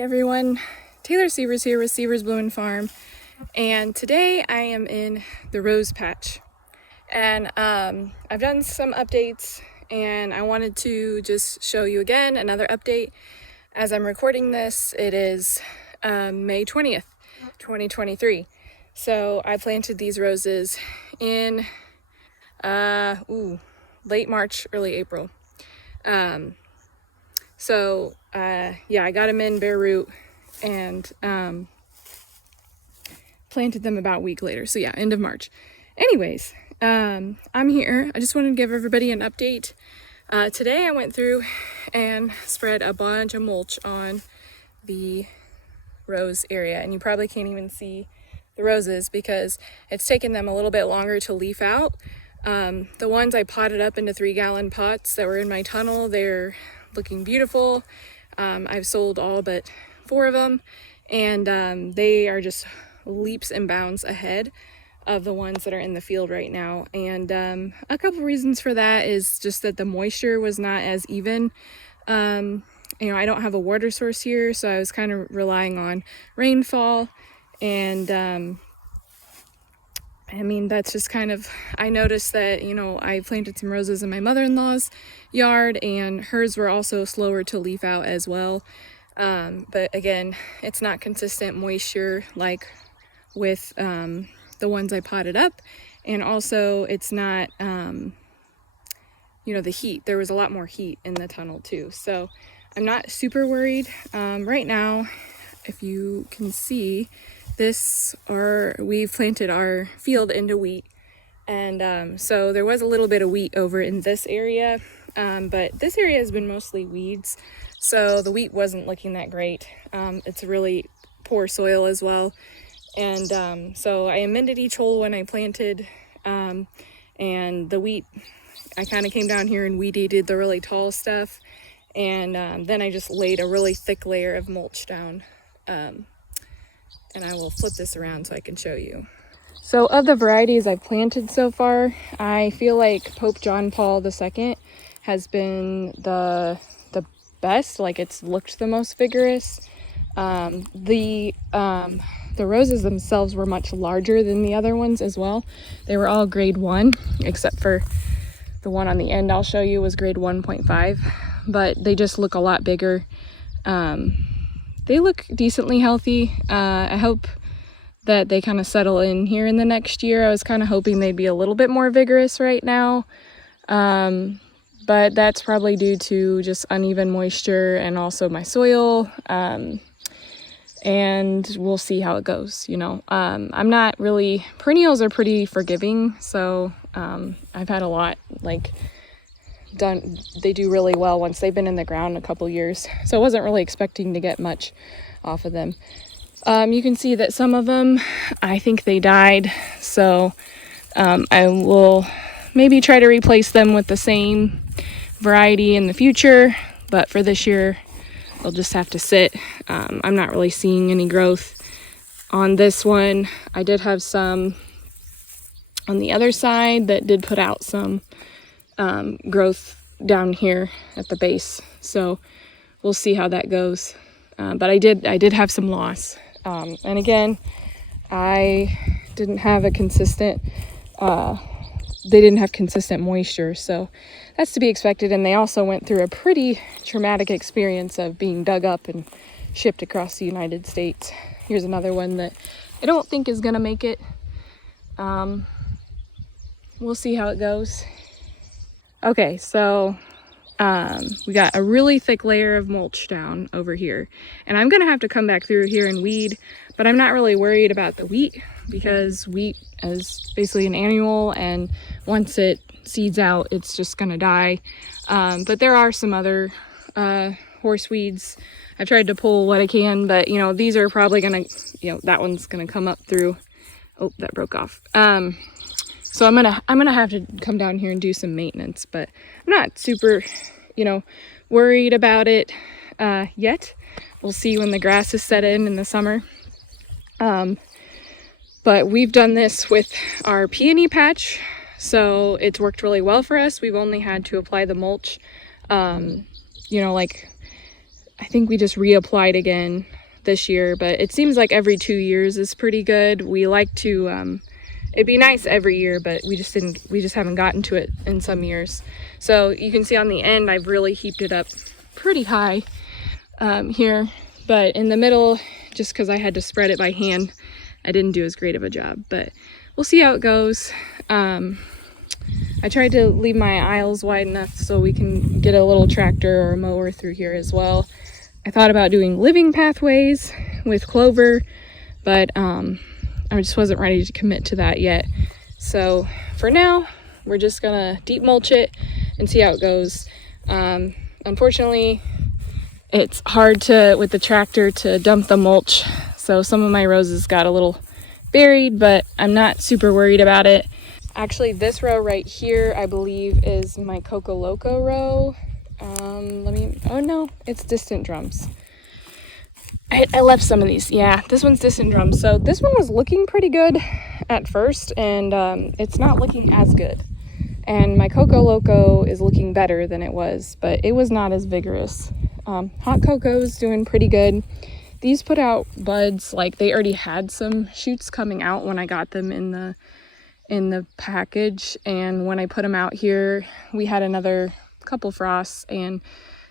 everyone, Taylor Sievers here with Sievers Blumen Farm, and today I am in the rose patch. And I've done some updates, and I wanted to just show you again another update. As I'm recording this, it is May 20th, 2023. So I planted these roses in late March, early April. Yeah, I got them in bare root and planted them about a week later. So yeah, end of March. Anyways, I'm here. I just wanted to give everybody an update. Today I went through and spread a bunch of mulch on the rose area, and you probably can't even see the roses because it's taken them a little bit longer to leaf out. The ones I potted up into 3-gallon pots that were in my tunnel, they're looking beautiful. I've sold all but 4 of them, and they are just leaps and bounds ahead of the ones that are in the field right now. And a couple reasons for that is just that the moisture was not as even. I don't have a water source here, so I was kind of relying on rainfall, and that's just kind of, I noticed that, I planted some roses in my mother-in-law's yard, and hers were also slower to leaf out as well. But again, it's not consistent moisture like with the ones I potted up, and also it's not, the heat. There was a lot more heat in the tunnel too, so I'm not super worried. Right now, if you can see, we've planted our field into wheat, and so there was a little bit of wheat over in this area, but this area has been mostly weeds, so the wheat wasn't looking that great. It's really poor soil as well, and so I amended each hole when I planted, and the wheat, I kind of came down here and weed-eated the really tall stuff, and then I just laid a really thick layer of mulch down. And I will flip this around so I can show you. So of the varieties I've planted so far, I feel like Pope John Paul II has been the best. Like, it's looked the most vigorous. The roses themselves were much larger than the other ones as well. They were all grade 1, except for the one on the end I'll show you was grade 1.5, but they just look a lot bigger. They look decently healthy. I hope that they kind of settle in here in the next year. I was kind of hoping they'd be a little bit more vigorous right now, but that's probably due to just uneven moisture and also my soil, and we'll see how it goes. I'm not really, perennials are pretty forgiving, so I've had a lot done. They do really well once they've been in the ground a couple years, so I wasn't really expecting to get much off of them. You can see that some of them, I think they died, so I will maybe try to replace them with the same variety in the future, but for this year they'll just have to sit. I'm not really seeing any growth on this one. I did have some on the other side that did put out some growth down here at the base, so we'll see how that goes. But I did have some loss, and again, I didn't have a consistent they didn't have consistent moisture, so that's to be expected. And they also went through a pretty traumatic experience of being dug up and shipped across the United States. Here's another one that I don't think is gonna make it. We'll see how it goes. Okay, so we got a really thick layer of mulch down over here, and I'm gonna have to come back through here and weed, but I'm not really worried about the wheat because wheat is basically an annual, and once it seeds out, it's just gonna die. But there are some other horse weeds. I tried to pull what I can, but these are probably gonna, that one's gonna come up through. Oh, that broke off. So I'm gonna have to come down here and do some maintenance, but I'm not super, worried about it yet. We'll see when the grass is set in the summer. But we've done this with our peony patch, so it's worked really well for us. We've only had to apply the mulch, I think we just reapplied again this year, but it seems like every 2 years is pretty good. We like to, it'd be nice every year, but we just haven't gotten to it in some years. So you can see on the end, I've really heaped it up pretty high here, but in the middle, just because I had to spread it by hand, I didn't do as great of a job, but we'll see how it goes. I tried to leave my aisles wide enough so we can get a little tractor or a mower through here as well. I thought about doing living pathways with clover, but I just wasn't ready to commit to that yet. So for now, we're just gonna deep mulch it and see how it goes. Unfortunately, it's hard with the tractor to dump the mulch, so some of my roses got a little buried, but I'm not super worried about it. Actually, this row right here, I believe, is my Koko Loco row. Oh no, it's distant drums. I left some of these. Yeah, this one's distant drums. So this one was looking pretty good at first, and it's not looking as good. And my Koko Loco is looking better than it was, but it was not as vigorous. Hot Coco's doing pretty good. These put out buds, like they already had some shoots coming out when I got them in the package, and when I put them out here, we had another couple frosts, and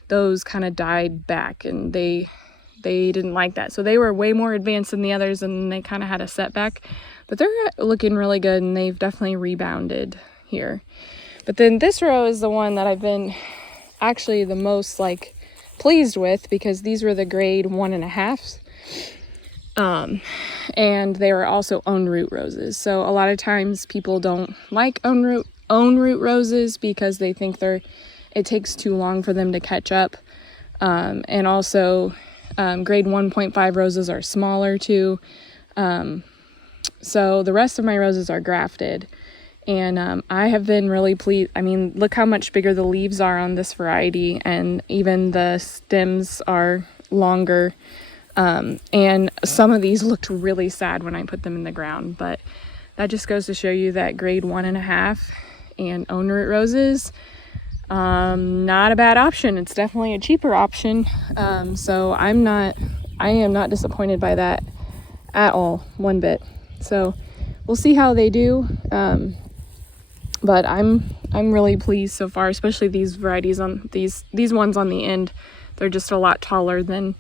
those kind of died back, and they didn't like that. So they were way more advanced than the others, and they kind of had a setback, but they're looking really good, and they've definitely rebounded here. But then this row is the one that I've been actually the most like pleased with, because these were the grade 1.5s. And they were also own root roses. So a lot of times people don't like own root roses because they think it takes too long for them to catch up. And also grade 1.5 roses are smaller too. So the rest of my roses are grafted, and I have been really pleased. I mean, look how much bigger the leaves are on this variety, and even the stems are longer. And some of these looked really sad when I put them in the ground, but that just goes to show you that grade 1.5 and own root roses, not a bad option. It's definitely a cheaper option. So I am not disappointed by that at all, one bit. So we'll see how they do. But I'm really pleased so far, especially these varieties on these ones on the end. They're just a lot taller than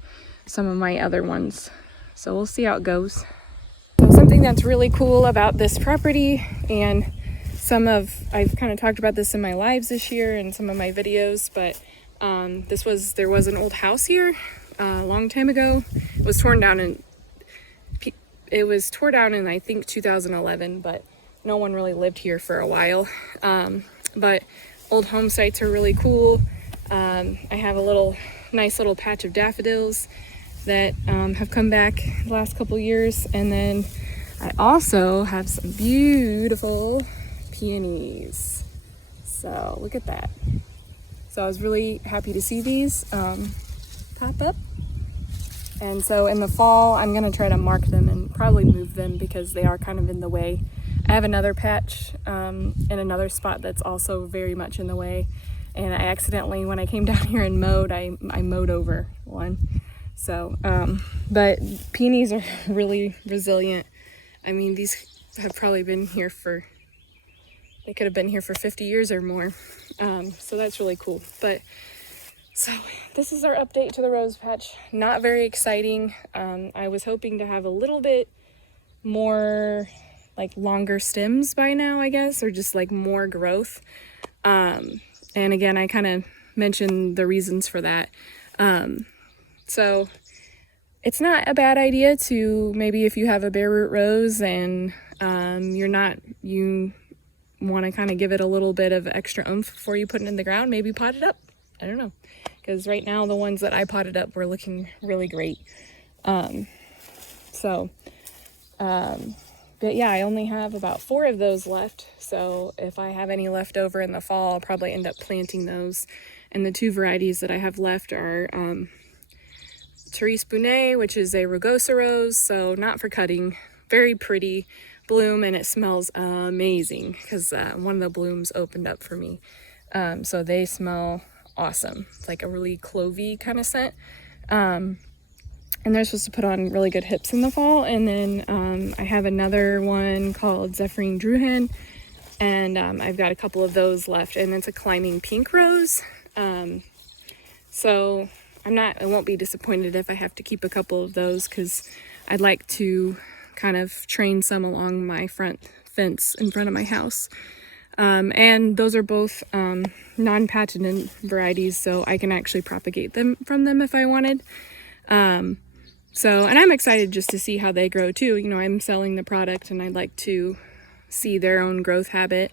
some of my other ones. So we'll see how it goes. So something that's really cool about this property, and I've kind of talked about this in my lives this year and some of my videos, but there was an old house here a long time ago. It was torn down in I think 2011, but no one really lived here for a while. But old home sites are really cool. I have a nice little patch of daffodils that have come back the last couple years, and then I also have some beautiful peonies. So look at that. So I was really happy to see these pop up. And so in the fall, I'm going to try to mark them and probably move them because they are kind of in the way. I have another patch in another spot that's also very much in the way. And I accidentally, when I came down here and mowed, I mowed over one. So, but peonies are really resilient. I mean, these have probably been here they could have been here for 50 years or more. So that's really cool. But so this is our update to the rose patch. Not very exciting. I was hoping to have a little bit more like longer stems by now, I guess, or just like more growth. And again, I kind of mentioned the reasons for that. So it's not a bad idea to maybe, if you have a bare root rose and you want to kind of give it a little bit of extra oomph before you put it in the ground, maybe pot it up. I don't know, because right now the ones that I potted up were looking really great. But yeah, I only have about 4 of those left. So if I have any left over in the fall, I'll probably end up planting those. And the 2 varieties that I have left are Sievers Blumen, which is a rugosa rose, so not for cutting. Very pretty bloom, and it smells amazing because one of the blooms opened up for me. So they smell awesome. It's like a really clovey kind of scent. And they're supposed to put on really good hips in the fall. And then I have another one called Zephyrine Druhan, and I've got a couple of those left, and it's a climbing pink rose. So I won't be disappointed if I have to keep a couple of those, because I'd like to kind of train some along my front fence in front of my house. And those are both non-patented varieties, so I can actually propagate them from them if I wanted. And I'm excited just to see how they grow too. You know, I'm selling the product and I'd like to see their own growth habit.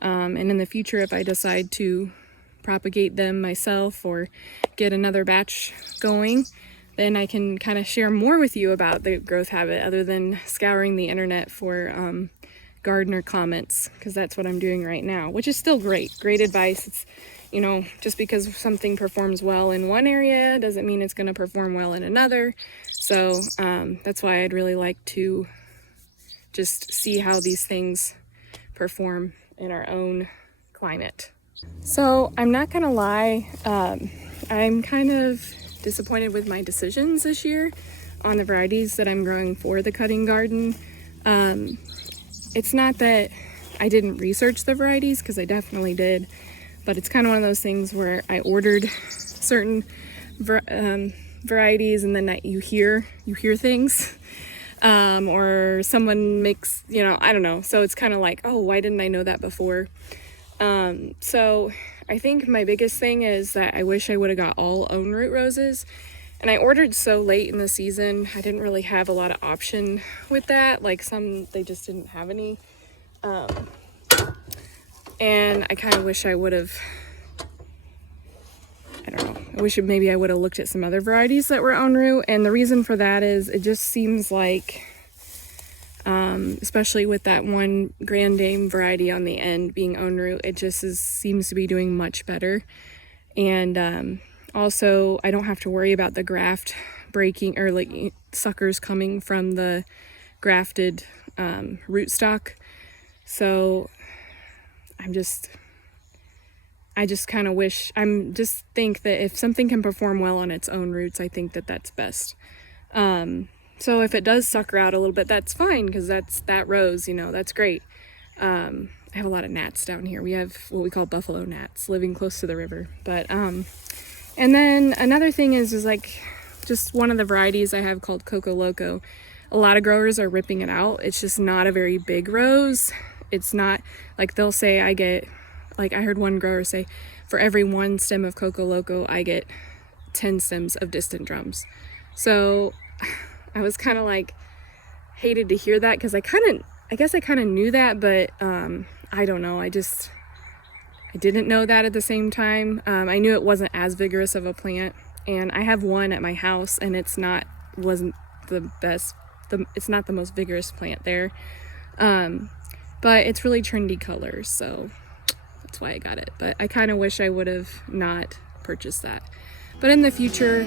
And in the future, if I decide to propagate them myself or get another batch going, then I can kind of share more with you about the growth habit other than scouring the internet for gardener comments, because that's what I'm doing right now, which is still great advice. It's, you know, just because something performs well in one area doesn't mean it's going to perform well in another. So that's why I'd really like to just see how these things perform in our own climate. So I'm not gonna lie, I'm kind of disappointed with my decisions this year on the varieties that I'm growing for the cutting garden. It's not that I didn't research the varieties, because I definitely did, but it's kind of one of those things where I ordered certain varieties, and then you hear things, or someone makes, you know, I don't know. So it's kind of like, oh, why didn't I know that before? So I think my biggest thing is that I wish I would have got all own root roses, and I ordered so late in the season. I didn't really have a lot of option with that. Like some, they just didn't have any. And I kind of wish I would have, I don't know, I wish maybe I would have looked at some other varieties that were own root. And the reason for that is it just seems like, especially with that one Grande variety on the end being own root, it just seems to be doing much better. And also, I don't have to worry about the graft breaking, or like suckers coming from the grafted rootstock. So I just kind of wish, just think that if something can perform well on its own roots, I think that that's best. So if it does sucker out a little bit, that's fine, because that rose, you know, that's great. I have a lot of gnats down here. We have what we call buffalo gnats living close to the river. But and then another thing is like just one of the varieties I have called Koko Loco. A lot of growers are ripping it out. It's just not a very big rose. It's not like, they'll say I get, like I heard one grower say, for every one stem of Koko Loco, I get 10 stems of distant drums. So I was kind of like, hated to hear that, because I guess I kind of knew that, but I don't know. I didn't know that at the same time. I knew it wasn't as vigorous of a plant, and I have one at my house, and it's not the most vigorous plant there. But it's really trendy colors, so that's why I got it. But I kind of wish I would have not purchased that. But in the future,